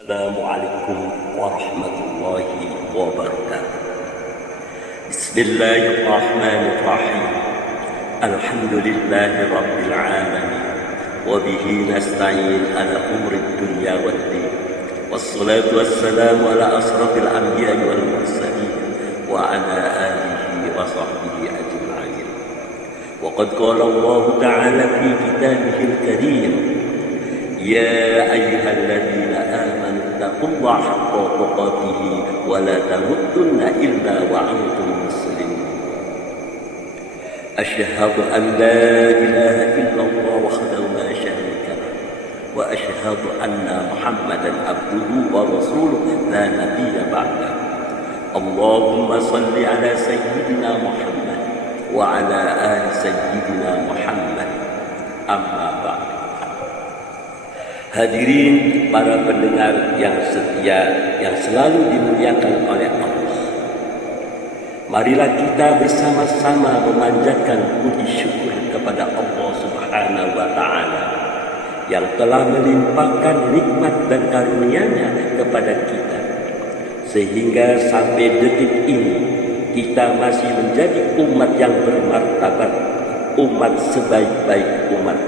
Assalamualaikum warahmatullahi wabarakatuh. Bismillahirrahmanirrahim. Alhamdulillahi rabbil alamin. Wabihi nasta'in ala umrid dunya waddin. Wassalatu wassalamu ala asrafil anbiya'i wal mursalin wa ala alihi wa sahbihi ajma'in. Wa qad qala Allah ta'ala fi kitabihil karim, ya ayyuhalladzina amanu taqullaha haqqa tuqatih wa la tamutunna illa wa antum muslimun. Asyhadu an la ilaha illallah wahdahu la syarika lah wa asyhadu anna Muhammadan abduhu wa rasuluhu la nabiyya ba'dah. Allahumma salli ala sayyidina Muhammad wa ala ali sayyidina Muhammad. Amma ba'd. Hadirin para pendengar yang setia, yang selalu dimuliakan oleh Allah, marilah kita bersama-sama memanjatkan puji syukur kepada Allah Subhanahu wa Ta'ala yang telah melimpahkan nikmat dan karunia-Nya kepada kita, sehingga sampai detik ini kita masih menjadi umat yang bermartabat, umat sebaik-baik umat.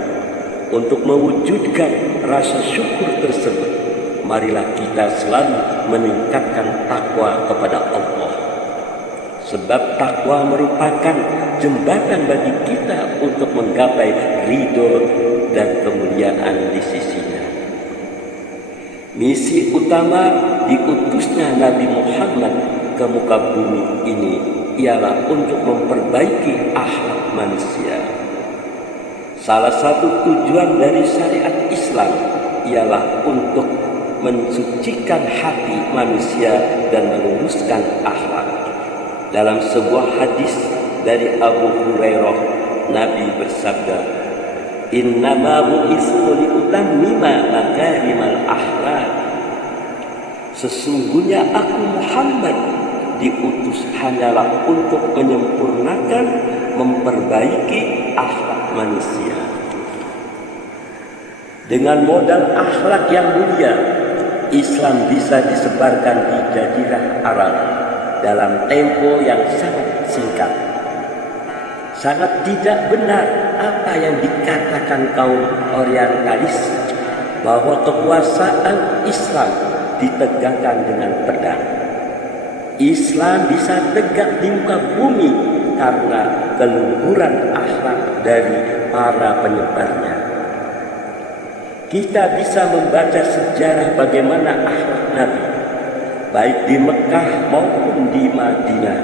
Untuk mewujudkan rasa syukur tersebut, marilah kita selalu meningkatkan takwa kepada Allah. Sebab takwa merupakan jembatan bagi kita untuk menggapai ridho dan kemuliaan di sisinya. Misi utama diutusnya Nabi Muhammad ke muka bumi ini ialah untuk memperbaiki akhlak manusia. Salah satu tujuan dari syariat Islam ialah untuk mensucikan hati manusia dan meluruskan akhlak. Dalam sebuah hadis dari Abu Hurairah, Nabi bersabda, "Innama bu'itsu liutammima makarimal akhlak." Sesungguhnya aku Muhammad diutus hanyalah untuk menyempurnakan, memperbaiki akhlak manusia. Dengan modal akhlak yang mulia, Islam bisa disebarkan di Jazirah Arab dalam tempo yang sangat singkat. Sangat tidak benar apa yang dikatakan kaum orientalis bahwa kekuasaan Islam ditegakkan dengan pedang. Islam bisa tegak di muka bumi karena keluhuran akhlak dari para penyebarnya. Kita bisa membaca sejarah bagaimana akhlak Nabi, baik di Mekah maupun di Madinah.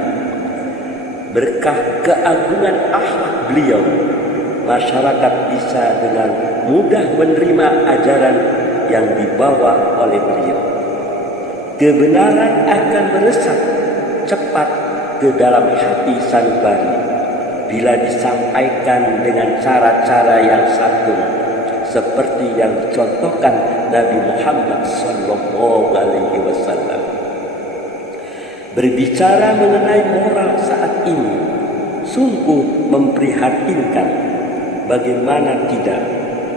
Berkah keagungan akhlak beliau, masyarakat bisa dengan mudah menerima ajaran yang dibawa oleh beliau. Kebenaran akan meresap cepat ke dalam hati sanubari bila disampaikan dengan cara-cara yang santun, seperti yang dicontohkan Nabi Muhammad SAW. Berbicara mengenai moral saat ini sungguh memprihatinkan. Bagaimana tidak,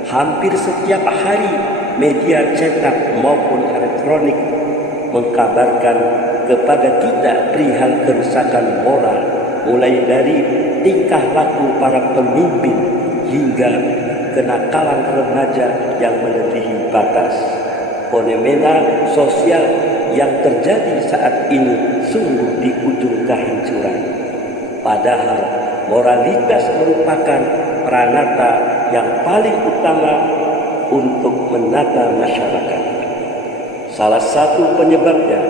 hampir setiap hari media cetak maupun elektronik mengkabarkan kepada kita perihal kerusakan moral, mulai dari tingkah laku para pemimpin hingga kenakalan remaja yang melebihi batas. Fenomena sosial yang terjadi saat ini sungguh di ujung kehancuran. Padahal moralitas merupakan pranata yang paling utama untuk menata masyarakat. Salah satu penyebabnya,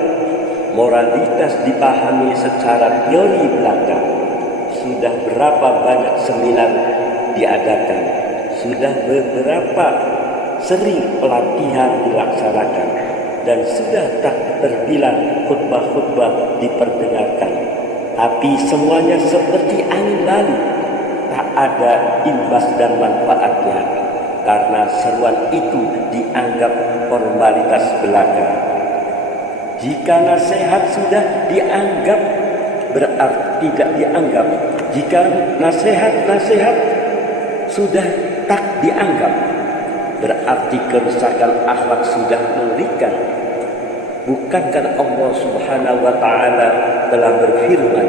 moralitas dipahami secara teori belaka. Sudah berapa banyak seminar diadakan, sudah beberapa sering pelatihan dilaksanakan, dan sudah tak terbilang khutbah-khutbah diperdengarkan. Tapi semuanya seperti angin lalu, tak ada imbas dan manfaatnya. Karena seruan itu dianggap formalitas belaka. Jika nasihat sudah dianggap, berarti tidak dianggap. Jika nasihat sudah tak dianggap, berarti kerusakan akhlak sudah mengerikan. Bukankah Allah Subhanahu wa taala telah berfirman,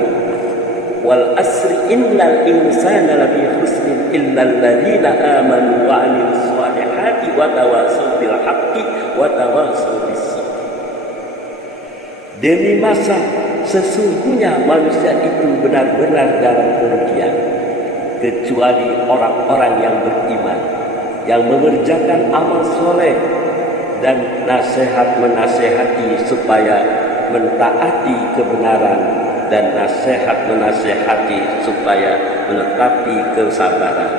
wal asri innal insana lafi khusrin illal ladzina amanu wa 'amilus shalihati wa tawassaw bil haqqi wa tawassaw bis sabr. Demi masa sesungguhnya manusia itu benar-benar dalam kerugian, kecuali orang-orang yang beriman, yang mengerjakan amal soleh dan nasihat-menasehati supaya mentaati kebenaran, dan nasihat-menasehati supaya menetapi kesabaran.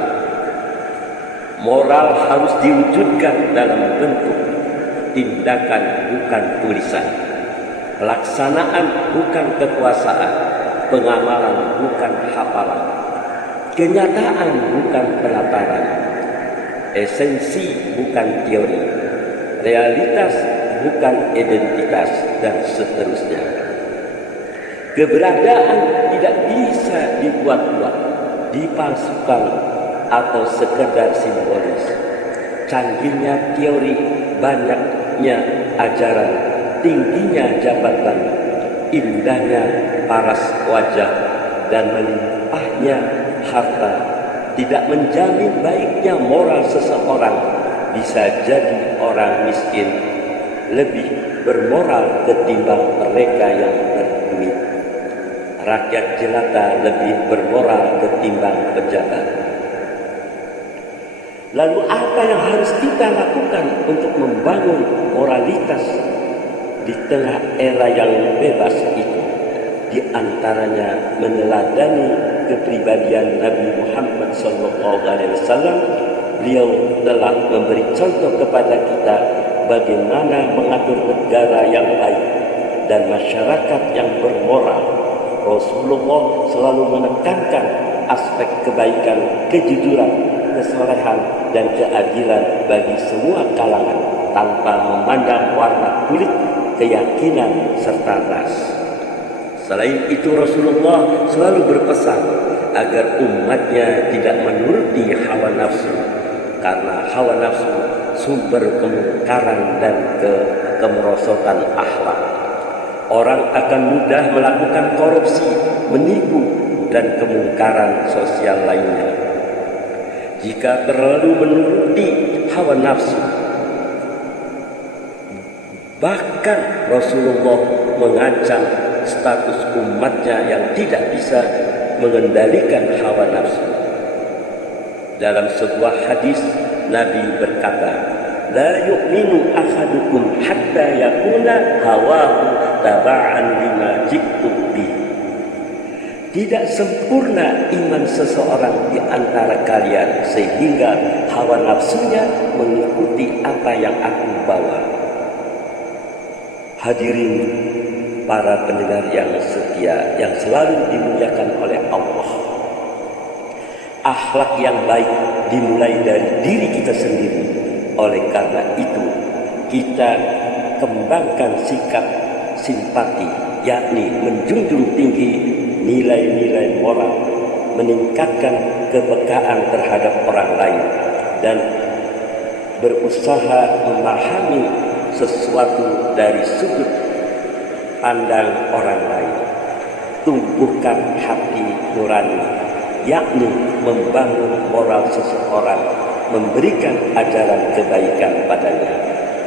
Moral harus diwujudkan dalam bentuk tindakan, bukan tulisan. Pelaksanaan bukan kekuasaan, pengamalan bukan hafalan, kenyataan bukan penataran, esensi bukan teori, realitas bukan identitas, dan seterusnya. Keberadaan tidak bisa dibuat-buat, dipalsukan, atau sekedar simbolis. Canggihnya teori, banyaknya ajaran, tingginya jabatan, indahnya paras wajah, dan melimpahnya harta tidak menjamin baiknya moral seseorang. Bisa jadi orang miskin lebih bermoral ketimbang mereka yang berduit. Rakyat jelata lebih bermoral ketimbang pejabat. Lalu apa yang harus kita lakukan untuk membangun moralitas di tengah era yang bebas itu? Di antaranya meneladani kepribadian Nabi Muhammad SAW. Beliau telah memberi contoh kepada kita bagaimana mengatur negara yang baik dan masyarakat yang bermoral. Rasulullah selalu menekankan aspek kebaikan, kejujuran, kesolehan, dan keadilan bagi semua kalangan tanpa memandang warna kulit, keyakinan, serta ras. Selain itu, Rasulullah selalu berpesan agar umatnya tidak menuruti hawa nafsu, karena hawa nafsu sumber kemungkaran dan kemerosotan akhlak. Orang akan mudah melakukan korupsi, menipu, dan kemungkaran sosial lainnya. Jika terlalu menuruti hawa nafsu, bahkan Rasulullah mengancam status umatnya yang tidak bisa mengendalikan hawa nafsu. Dalam sebuah hadis, Nabi berkata, la yu'minu ahadukum hatta yakuna hawahu taba'an lima ji'tu bihi. Tidak sempurna iman seseorang di antara kalian sehingga hawa nafsunya mengikuti apa yang aku bawa. Hadirin para pendengar yang setia, yang selalu dimuliakan oleh Allah. Akhlak yang baik dimulai dari diri kita sendiri. Oleh karena itu, kita kembangkan sikap simpati, yakni menjunjung tinggi nilai-nilai moral, meningkatkan kepekaan terhadap orang lain, dan berusaha memahami sesuatu dari sudut pandang orang lain. Tumbuhkan hati nurani, yakni membangun moral seseorang, memberikan ajaran kebaikan padanya,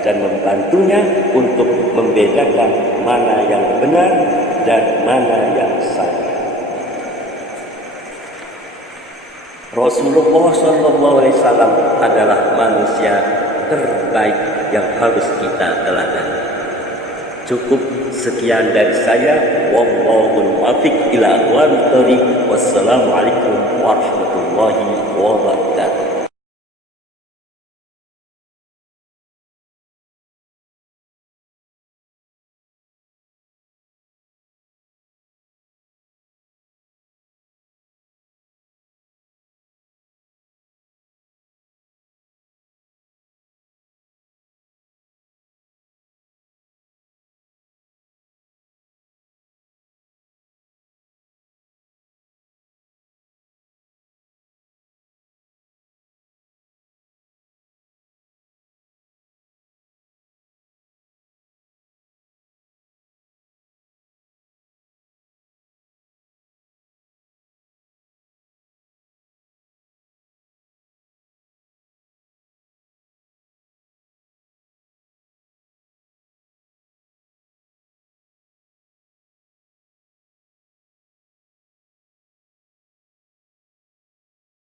dan membantunya untuk membedakan mana yang benar dan mana yang salah. Rasulullah SAW adalah manusia terbaik yang harus kita teladani. Cukup sekian dari saya. Wallahul muwaffiq ila aqwamit thoriq. Wassalamualaikum warahmatullahi wabarakatuh.